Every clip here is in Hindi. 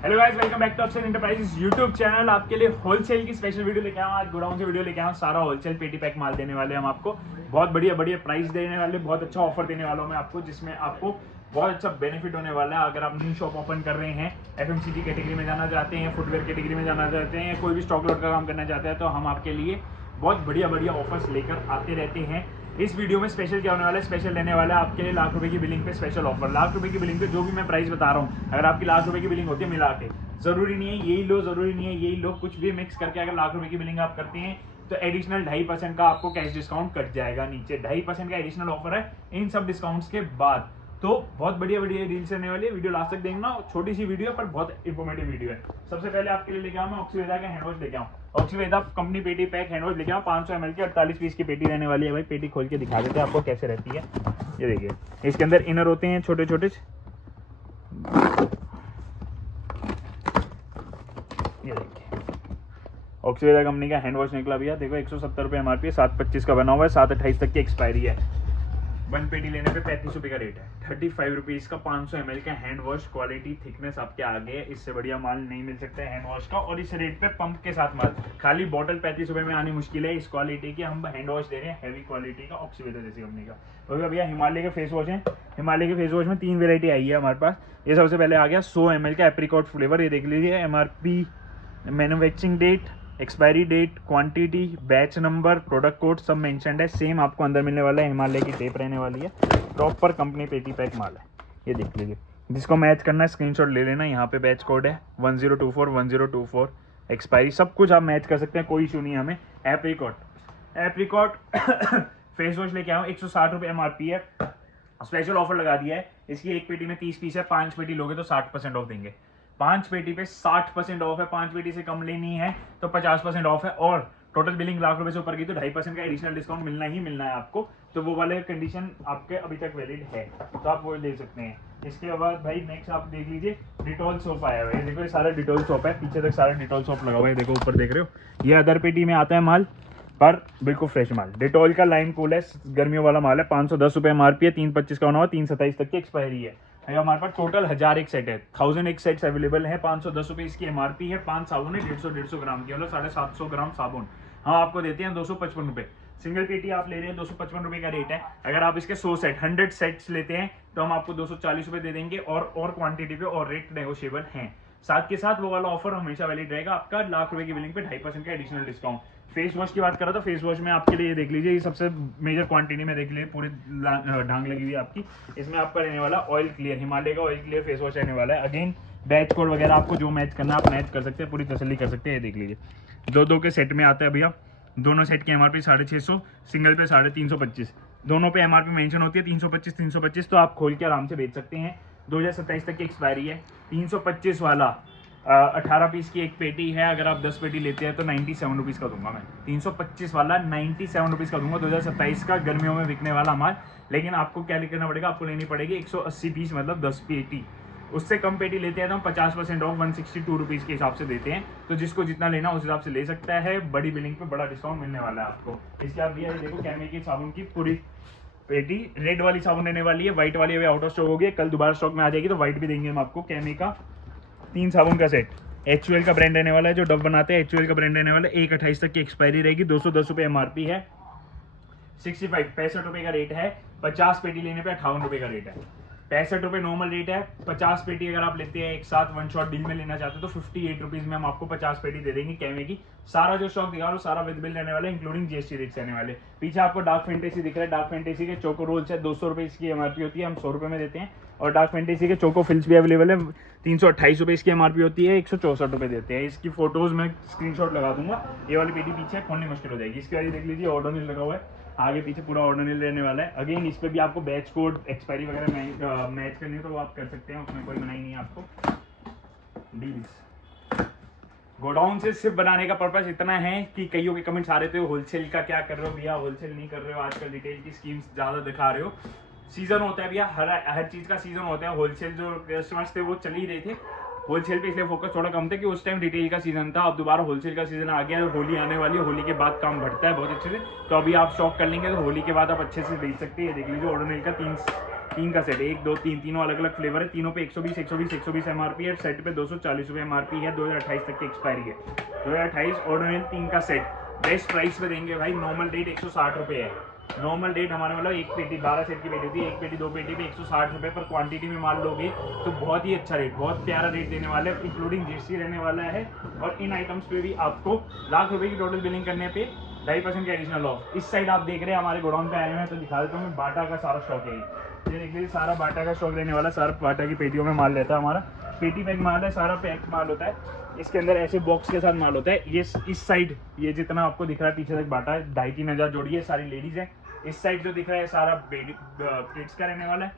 Hello guys, welcome back to Akshar enterprises YouTube channel. आपके लिए होलसेल की स्पेशल वीडियो लेके आया हूं। आज गोडाउन से वीडियो लेके आया हूं। सारा होलसेल पेटी पैक माल देने वाले हम आपको। बहुत बढ़िया बढ़िया प्राइस देने वाले, बहुत अच्छा ऑफर देने वाला हूं मैं आपको, जिसमें आपको बहुत अच्छा बेनिफिट होने वाला है। अगर आप न्यू शॉप ओपन कर रहे हैं, एफएमसीजी कैटेगरी में जाना चाहते हैं, फुटवेयर कैटेगरी में जाना चाहते हैं, कोई भी स्टॉक लॉट का काम करना चाहते हैं, तो हम आपके लिए बहुत बढ़िया बढ़िया ऑफर्स लेकर आते रहते हैं। इस वीडियो में स्पेशल क्या होने वाला है, स्पेशल लेने वाला है आपके लिए लाख रुपए की बिलिंग पे स्पेशल ऑफर। लाख रुपए की बिलिंग पे जो भी मैं प्राइस बता रहा हूँ, अगर आपकी लाख रुपए की बिलिंग होती है मिला के, जरूरी नहीं है यही लो, जरूरी नहीं है यही लो, कुछ भी मिक्स करके अगर लाख रुपए की बिलिंग आप करते हैं तो एडिशनल 2.5% का आपको कैश डिस्काउंट कट जाएगा। नीचे 2.5% का एडिशनल ऑफर है इन सब डिस्काउंट्स के बाद। तो बहुत बढ़िया बढ़िया डील्स रहने वाली है। वीडियो लास्ट तक देखना, छोटी सी वीडियो पर बहुत इंफॉर्मेटिव वीडियो है। सबसे पहले आपके लिए लेके आऊँ मैं ऑक्सीवेदा का हैंड वॉश लेके आऊँ। ऑक्सीवेदा कंपनी पेटी पैक हैंड वॉश लेके आऊँ। 500 ml की 48 पीस की पेटी रहने वाली है। भाई पेटी खोल के दिखा देते हैं आपको कैसे रहती है। ये देखिए, इसके अंदर इनर होते हैं छोटे छोटे, ये देखिए ऑक्सीवेदा कंपनी का हैंड वॉश निकला भैया। देखो 170 रुपये MRP है, 7/25 का बना हुआ है, 7/28 तक की एक्सपायरी है। 1 पेटी लेने पे 35 रुपये का रेट है। 35 रुपीज़ का 500 ml का हैंड वॉश, क्वालिटी थिकनेस आपके आगे है। इससे बढ़िया माल नहीं मिल सकता है हैंड वॉश का, और इस रेट पे पंप के साथ माल। खाली बॉटल 35 रुपये में आनी मुश्किल है। इस क्वालिटी की हम हैंड वॉश दे रहे हैं, हैवी क्वालिटी का, ऑक्सीवेदा जैसी कंपनी का। तो भैया हिमालय के फेस वॉश है। हिमालय के फेस वॉश में 3 वेरायटी आई है हमारे पास। ये सबसे पहले आ गया 100 ml का एप्रिकॉट फ्लेवर। ये देख लीजिए, MRP, manufacturing date, expiry date, quantity, batch number, product code सब मेंशन्ड है। सेम आपको अंदर मिलने वाला है। हिमालय की टेप रहने वाली है। प्रॉपर कंपनी पेटी पैक माल है। ये देख लीजिए, जिसको मैच करना है स्क्रीनशॉट ले लेना। यहाँ पे बैच कोड है 1024 एक्सपायरी, सब कुछ आप मैच कर सकते हैं, कोई इशू नहीं है हमें। एप्रिकॉट फेस वॉश लेके आया हूँ। 160 रुपये MRP है। स्पेशल ऑफर लगा दिया है। इसकी एक पेटी में 30 पीस है। 5 पेटी लोगे तो 60% ऑफ देंगे। 5 पेटी पे 60% ऑफ है। 5 पेटी से कम लेनी है तो 50% ऑफ है। और टोटल बिलिंग लाख रुपए से ऊपर की तो 2.5% का एडिशनल डिस्काउंट मिलना ही मिलना है आपको। तो वो वाले कंडीशन आपके अभी तक वैलिड है, तो आप वो ले सकते हैं। इसके बाद भाई नेक्स्ट आप देख लीजिए, डिटॉल सोप आया हुआ है। देखो ये सारा डिटॉल सोप है, पीछे तक सारा डिटॉल सोप लगा हुआ है। देखो ऊपर देख रहे हो, ये अदर पेटी में आता है माल, पर बिल्कुल फ्रेश माल। डिटॉल का लाइम कूल है, गर्मियों वाला माल है। 510 रुपये MRP है। 3/25 का होना हुआ, 3/27 तक की एक्सपायरी है। हमारे पास टोटल 1001 सेट है, 1001 सेट्स अवेलेबल है। 510 रुपये इसकी MRP है। 5 साबुन है 150 ग्राम की, मतलब 750 ग्राम साबुन हम आपको देते हैं 255 रुपये। सिंगल पेटी आप ले रहे हैं 255 रुपये का रेट है। अगर आप इसके 100 सेट्स लेते हैं तो हम आपको 240 रुपये दे देंगे, और क्वांटिटी पे और रेट नेगोशिएबल हैं। साथ के साथ वो वाला ऑफर हमेशा वैलिड रहेगा आपका, लाख रुपए की बिलिंग पे 2.5% का एडिशनल डिस्काउंट। फेस वॉश की बात करा तो फेस वॉश में आपके लिए ये देख लीजिए, ये सबसे मेजर क्वांटिटी में देख लीजिए, पूरी ढांग लगी हुई है आपकी। इसमें आपका रहने वाला ऑयल क्लियर, हिमालय का ऑयल क्लियर फेस वॉश रहने वाला है। अगेन बैच कोड वगैरह आपको जो मैच करना है आप मैच कर सकते हैं, पूरी तसल्ली कर सकते हैं। ये देख लीजिए, 2 के सेट में आता है भैया। दोनों सेट की MRP 650, सिंगल पे 325। दोनों पे MRP मेंशन होती है 325। तो आप खोल के आराम से बेच सकते हैं। 2027 तक की एक्सपायरी है। 325 वाला 18 पीस की एक पेटी है। अगर आप 10 पेटी लेते हैं तो 97 रुपीज़ का दूंगा मैं। 325 वाला 97 रुपीज़ का दूंगा। 2027 का गर्मियों में बिकने वाला माल। लेकिन आपको क्या करना पड़ेगा, आपको लेनी पड़ेगी 180 पीस, मतलब 10 पेटी। उससे कम पेटी लेते हैं तो हम 50% ऑफ 162 रुपीज़ के हिसाब से देते हैं। तो जिसको जितना लेना उस हिसाब से ले सकता है। बड़ी बिलिंग पे बड़ा डिस्काउंट मिलने वाला है आपको। इसके आप भैया देखो, कैमे की साबुन की पूरी पेटी, रेड वाली साबुन रहने वाली है। व्हाइट वाली अभी आउट ऑफ स्टॉक हो गई, कल दोबारा स्टॉक में आ जाएगी तो व्हाइट भी देंगे हम आपको। कैमे का 3 साबुन का सेट, HUL का ब्रांड रहने वाला है, जो डब बनाते हैं HUL का ब्रांड रहने वाला है। 1/28 तक की एक्सपायरी रहेगी। 210 रुपये MRP है। 65 रुपये का रेट है। 50 पेटी लेने पे 58 रुपये का रेट है। 65 रुपये नॉर्मल रेट है। 50 पेटी अगर आप लेते हैं एक साथ वन शॉट डील में लेना चाहते हो तो 58 रुपीज़ में हम आपको 50 पेटी दे देंगे कैमे की। सारा जो स्टॉक दिखा रहा हूँ सारा विद बिल रहने वाला है, इंक्लूडिंग GST रेट्स रहने वाले। पीछे आपको डार्क फैंटेसी दिख रहा है। डार्क फैंटेसी के चोको रोल्स है, 200 रुपये इसकी MRP होती है, हम 100 रुपये में देते हैं। और डार्क फैंटेसी के चोको फिल्स भी अवेलेबल है, 328 रुपये इसकी MRP होती है, 164 रुपये देते हैं। इसकी फोटोज में स्क्रीनशॉट लगा दूंगा। ये वाली पेटी पीछे खोलनी मुश्किल हो जाएगी। इसके बाद देख लीजिए, ऑर्डोनिल लगा हुआ है, आगे पीछे पूरा ऑर्डिनल रहने वाला है। अगेन इस पे भी आपको बैच कोड एक्सपायरी वगैरह मैच करनी है तो वो आप कर सकते हैं, उसमें कोई मनाही नहीं है आपको। डील्स गोडाउन से सिर्फ बनाने का पर्पस इतना है कि कईयों के कमेंट्स आ रहे थे, होलसेल का क्या कर रहे हो भैया, होलसेल नहीं कर रहे हो, आजकल रिटेल की स्कीम्स ज़्यादा दिखा रहे हो। सीजन होता है भैया, हर चीज़ का सीजन होता है। होलसेल जो कस्टमर्स थे वो चल ही रहे थे, होलसेल पे इसलिए फोकस थोड़ा कम था कि उस टाइम रिटेल का सीजन था। अब दोबारा होलसेल का सीजन आ गया है, होली आने वाली है, होली के बाद काम बढ़ता है बहुत अच्छे से। तो अभी आप स्टॉक कर लेंगे तो होली के बाद आप अच्छे से बेच सकते हैं। देख लीजिए, ऑर्डोनिल का 3 का सेट, 1 2 3 तीनों अलग अलग फ्लेवर है, तीनों पे 120 120 120 एमआरपी है, सेट पे 240 रुपये एमआरपी है, 2028 तक की एक्सपायरी है। 2028 ऑर्डिनल 3 का सेट बेस्ट प्राइस पे देंगे भाई। नॉर्मल रेट 160 रुपये है। नॉर्मल रेट हमारे मतलब एक पेटी 12 सेट की पेटी होती है, एक पेटी 2 पेटी पे 160 रुपये पर क्वांटिटी में माल लोगे तो बहुत ही अच्छा रेट, बहुत प्यारा रेट देने वाले हैं, इंक्लूडिंग जीएसटी रहने वाला है। और इन आइटम्स पे भी आपको लाख रुपए की टोटल बिलिंग करने पे 2.5% का एडिशनल ऑफ। इस साइड आप देख रहे हैं हमारे गोडाउन पे आए हुए हैं, तो दिखा देता हूँ मैं। बाटा का सारा स्टॉक है, ये देख लीजिए, सारा बाटा का स्टॉक रहने वाला, सारा बाटा की पेटियों में माल रहता है हमारा। पेटी पैक माल है, सारा पैक माल होता है। इसके अंदर ऐसे बॉक्स के साथ माल होता है। ये इस साइड ये जितना आपको दिख रहा है पीछे तक बाटा है, 2,500 3 हज़ार जोड़ी है, सारी लेडीज है। इस साइड जो दिख रहा है सारा किड्स का रहने वाला है।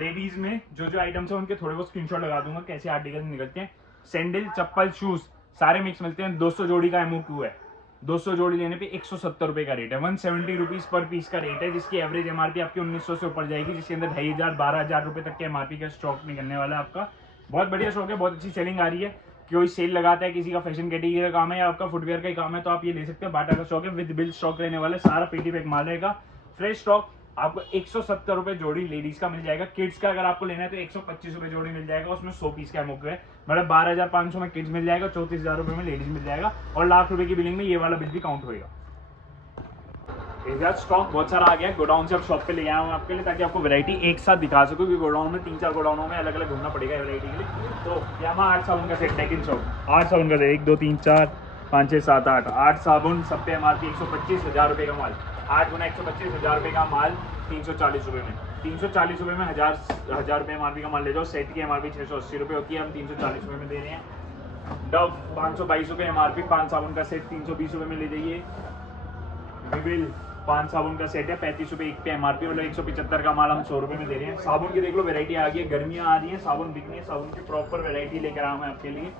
लेडीज में जो जो आइटम्स है उनके थोड़े बहुत स्क्रीनशॉट लगा दूंगा कैसे आर्टिकल निकलते हैं। सैंडल, चप्पल, शूज सारे मिक्स मिलते हैं। 200 जोड़ी का MOQ है, 200 जोड़ी लेने पे 170 रुपये का रेट है। 170 रुपीज़ पर पीस का रेट है, जिसकी एवरेज एमआरपी आपकी 1900 से ऊपर जाएगी, जिसके अंदर 2,500 12,000 रुपये तक के एमआरपी का स्टॉक निकलने वाला है आपका। बहुत बढ़िया स्टॉक है, बहुत अच्छी सेलिंग आ रही है। कोई सेल लगाता है, किसी का फैशन कैटेगरी का काम है या आपका फुटवेयर का ही काम है, तो आप ये ले सकते हैं। बाटा का स्टॉक है, विद बिल स्टॉक रहने वाला है, सारा पेटी पैक माल रहेगा। फ्रेश स्टॉक आपको 170 रुपये जोड़ी लेडीज का मिल जाएगा। किड्स का अगर आपको लेना है तो 125 रुपये जोड़ी मिल जाएगा, उसमें 100 पीस का MOQ है। मतलब 12,500 में किड्स मिल जाएगा, 34,000 रुपये में लेडीज मिल जाएगा, और लाख रुपए की बिलिंग में ये वाला बिल भी काउंट होगा। स्टॉक बहुत सारा आ गया, गोडाउन से अब शॉप पे ले आया हूँ आपके लिए, ताकि आपको वैरायटी एक साथ दिखा सकूँ, क्योंकि गोडाउन में 3-4 गोडाउनों में अलग अलग घूमना पड़ेगा वैरायटी के लिए। तो यहाँ 8 साबुन का सेट, टेकिन शॉप 8 साबुन का सेट, 1 2 3 4 5 6 7 8 साबुन, सब पे MRP 125 हज़ार रुपये का माल। 8 गुना 125 हज़ार रुपये का माल 340 रुपये में। 340 रुपये में हज़ार रुपये MRP का माल ले जाओ। सेट की MRP 680 रुपये होती है, हम 340 रुपये में दे रहे हैं। डव 522 रुपये MRP, 5 साबुन का सेट 320 रुपये में ले जाइए। विविल 5 साबुन का सेट है, 35 रुपये एक पे MRP, मतलब 175 का माल हम 100 रुपये में दे रहे हैं। साबुन की देख लो वैरायटी आ गई है, गर्मियाँ आ रही हैं, साबुन बिकनी है, साबुन की प्रॉपर वैरायटी लेकर आया हूँ मैं आपके लिए।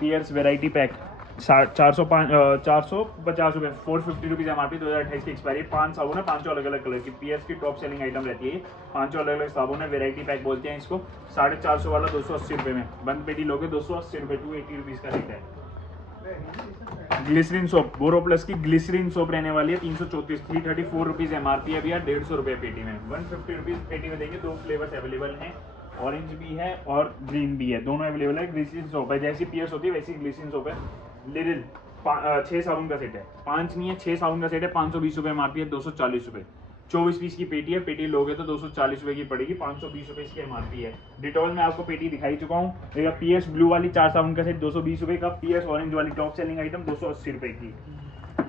पियर्स वैरायटी पैक 450 रुपये, 450 रुपीज़ MRP, 2028 की एक्सपायरी। 5 साबुन है, 5 अलग अलग कलर की। पियर्स की टॉप सेलिंग आइटम रहती है, 5 अलग अलग साबुन है, वैरायटी पैक बोलते हैं इसको। 450 वाला 280 रुपये में, बंद पेटी लोगे 280 रुपये, 280 रुपीज़ का रेट है। ग्लिसरीन सोप, बोरोप्लस की ग्लिसरीन सोप रहने वाली है, 334 334 रुपीज़ MRP है भैया, 150 रुपये पेटी में। 150 रुपीज़ पेटी में देंगे। 2 फ्लेवर्स अवेलेबल हैं, ऑरेंज भी है और ग्रीन भी है, दोनों अवेलेबल है। ग्लिसरीन सोप है, जैसी पियर्स होती है वैसी ग्लिसरीन सोप है। लिटिल 6 साबुन का सेट है, 5 नहीं है 6 साबुन का सेट है, 520 रुपये MRP है, 240 रुपये। 24 पीस की पेटी है, पेटी लोगे तो 240 रुपये की पड़ेगी, 520 रुपये इसकी MRP है। डिटॉल में आपको पेटी दिखाई चुका हूँ। PS ब्लू वाली 4 साबुन का सेट 220 रुपये का। PS ऑरेंज वाली टॉप सेलिंग आइटम 280 रुपये की।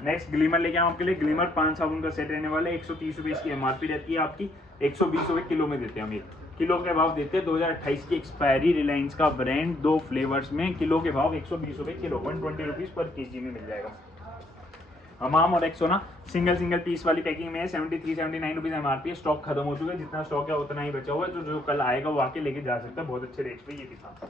नेक्स्ट ग्लीमर लेके आऊँ आपके लिए। ग्लीमर 5 साबुन का सेट रहने वाला है, 130 रुपये इसकी MRP रहती है आपकी, 120 रुपये किलो में देते हैं हम। ये किलो के भाव देते हैं। 2028 की एक्सपायरी, रिलायंस का ब्रांड, 2 फ्लेवर्स में, किलो के भाव 120 रुपये किलो, 120 रुपीज़ पर kg में मिल जाएगा। हमाम और एक्सोना सिंगल पीस वाली पैकिंग में है, 73-79 रुपीज़ MRP है। स्टॉक खत्म हो चुका है, जितना स्टॉक है उतना ही बचा हुआ है, तो जो कल आएगा वो आके लेके जा सकता है बहुत अच्छे रेट पे। ये दिखा,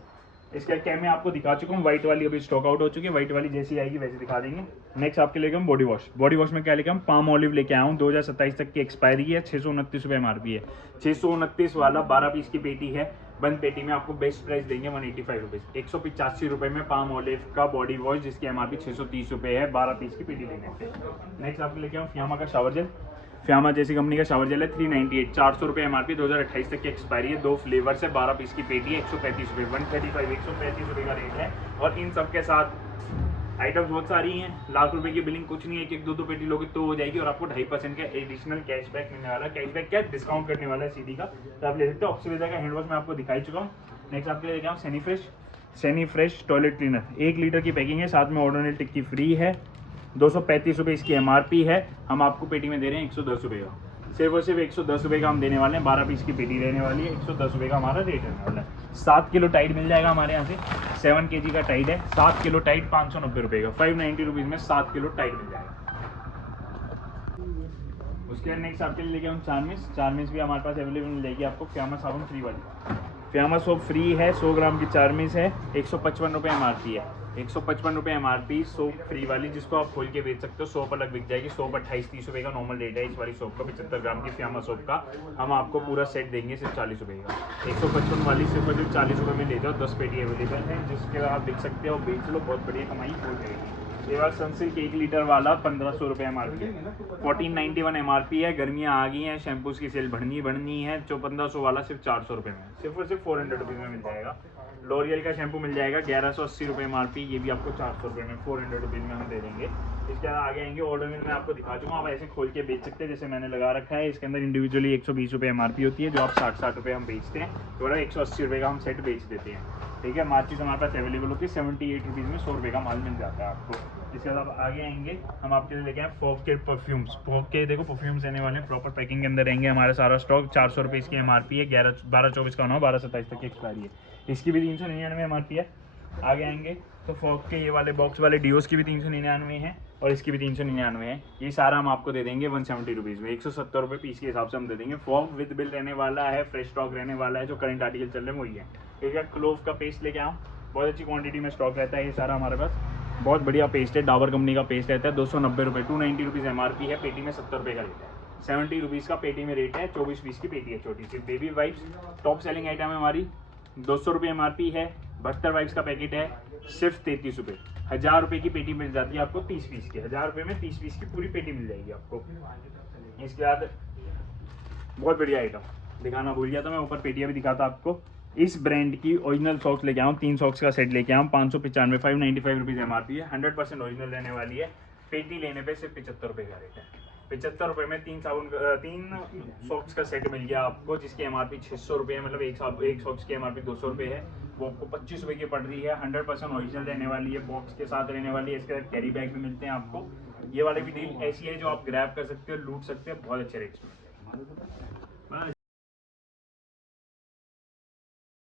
इसका क्या मैं आपको दिखा चुका हूँ। व्हाइट वाली अभी स्टॉक आउट हो चुकी है, व्हाइट वाली जैसी आएगी वैसे दिखा देंगे। नेक्स्ट आपके लेके हम बॉडी वॉश। बॉडी वॉश में क्या लेके हम पाम ऑलिव लेके आया हूँ, 2027 तक की एक्सपायरी है, 629 रुपये MRP है। 629 वाला 12 पीस की पेटी है, बंद पेटी में आपको बेस्ट प्राइस देंगे 185 रुपीज़, 185 रुपये में पाम ऑलिव का बॉडी वॉश, जिसकी MRP 630 रुपये है, 12 पीस की पेटी लेने पे। नेक्स्ट आपके लेके हम फियामा का शावर जेल। फियामा जैसी कंपनी का शावर जेल है, 398, 400 रुपये MRP, 2028 तक की एक्सपायरी है। 2 फ्लेवर से 12 पीस की पेटी है, 135 रुपये, 135 135 रुपये का रेट है। और इन सब के साथ आइटम्स बहुत सारी हैं, लाख रुपए की बिलिंग कुछ नहीं है, 1-2 पेटी लोगे तो हो जाएगी, और आपको 2.5% का एडिशनल कैशबैक मिलने वाला है। कैशबैक क्या, डिस्काउंट करने वाला है सीधी का, तो आप ले सकते हो। ऑक्सीवेदा का हैंड वॉश मैं आपको दिखाई चुका हूँ। नेक्स्ट आपके लिए देखा Saini fresh toilet cleaner, 1 litre की पैकिंग है, साथ में ऑर्डिनल टिक्की फ्री है, 235 रुपये इसकी MRP है। हम आपको पेटी में दे रहे हैं 110 रुपये का, सिर्फ और सिर्फ 110 रुपये का हम देने वाले हैं। 12 पीस की पेटी रहने वाली है, 110 रुपये का हमारा रेट रहने वाला है। 7 किलो टाइट मिल जाएगा हमारे यहाँ से, 7 kg का टाइट है, 7 किलो टाइट 590 रुपये का, 590 रुपीज़ में 7 किलो टाइट मिल जाएगा। उसके बाद नेक्स्ट आपके लिए लेके हम चारमिस भी हमारे पास अवेलेबल मिल जाएगी आपको। फियामा साबुन फ्री वाली, फियामा सोप फ्री है, 100 ग्राम की चारमिस है, 155 रुपये MRP है, 155 रुपये MRP सोप फ्री वाली, जिसको आप खोल के बेच सकते हो। सोप अलग बिक जाएगी, सोप 28-30 रुपये का नॉर्मल रेट है इस वाली सोप का। 75 ग्राम की फियामा सोप का हम आपको पूरा सेट देंगे सिर्फ 40 रुपये का। 155 वाली सिर्फ 40 रुपये में ले जाओ, 10 पेटी अवेलेबल है, जिसके आप बिक सकते हो, बेच लो, बहुत बढ़िया कमाई हो जाएगी। ये वाला सनसिल्क 1 लीटर वाला 1500 रुपये MRP है, 1491 MRP है। गर्मियाँ आ गई हैं, शैम्पूज की सेल बढ़नी है। जो 1500 वाला सिर्फ 400 रुपये में, सिर्फ और सिर्फ 400 रुपीज़ में मिल जाएगा। लॉरियल का शैम्पू मिल जाएगा 1180 रुपये MRP, ये भी आपको 400 रुपये में 400 रुपीज़ में हम दे देंगे। इसके बाद आगे आएंगे ओडोनिल में आपको दिखा दूँगा, आप ऐसे खोल के बेच सकते हैं जैसे मैंने लगा रखा है। इसके अंदर इंडिविजुअली 120 रुपये MRP होती है, जो आप 60 रुपये हम बेचते हैं, तो 180 रुपये का हम सेट बेच देते हैं। ठीक है, मार्चिस हमारे पास अवेलेबल होती है 78 रुपीज़ में, 100 रुपये का माल मिल जाता है आपको। इसके बाद आप आगे आएंगे, हम आपके लिए लेके आए फॉग के परफ्यूम्स। फॉग के देखो परफ्यूम्स आने वाले हैं, प्रॉपर पैकिंग के अंदर रहेंगे। हमारा सारा स्टॉक 400 रुपये इसकी MRP है, 12-24 का होना, 12-27 तक की एक्सपायरी है। इसकी भी 399 MRP है। आगे आएंगे तो फॉग के ये वाले बॉक्स वाले डिओस की भी 399 है, और इसकी भी 399 है। ये सारा हम आपको दे देंगे 170 रुपीज़ में, 170 रुपये पीस के हिसाब से हम दे देंगे। फॉग विद बिल रहने वाला है, फ्रेश स्टॉक रहने वाला है, जो करंट आर्टिकल चल रहे हैं वही है। ठीक है, क्लोव का पेस्ट लेके आओ, बहुत अच्छी क्वांटिटी में स्टॉक रहता है ये सारा हमारे पास। बहुत बढ़िया पेस्ट है, डाबर कंपनी का पेस्ट रहता है, 290 रुपये, 290 रुपीज़ MRP है। पेटी में 70 रुपये का रेट है, 70 रुपीज़ का पेटी में रेट है। 24 पीस की पेटी है छोटी सी। Baby wipes top selling item है हमारी, 200 रुपये MRP है। 72 वाइप्स का पैकेट है, सिर्फ 33 रुपये। 1000 रुपये की पेटी मिल जाती है आपको 30 पीस की, 1000 रुपये में 30 पीस की पूरी पेटी मिल जाएगी आपको। इसके बाद बहुत बढ़िया आइटम दिखाना भूल गया था मैं, ऊपर पेटियाँ भी दिखाता आपको। इस ब्रांड की ओरिजिनल सॉक्स लेके आऊँ, 3 सॉक्स का सेट लेके आऊँ, 595 595 रुपीज़ MRP है, 100% ओरिजिनल रहने वाली है। पेटी लेने पे सिर्फ 75 रुपये का रेट है। 75 रुपये में 3 सॉक्स का सेट मिल गया आपको, जिसकी MRP 600 रुपये है, मतलब एक सॉक्स की MRP 200 रुपये है, वो आपको 25 रुपये की पड़ रही है। 100% ओरिजिनल रहने वाली है, बॉक्स के साथ रहने वाली है। इसके साथ कैरी बैग भी मिलते हैं आपको। ये वाले भी डील ऐसी है जो आप ग्रैब कर सकते हो, लूट सकते हो, बहुत अच्छे रेट्स में।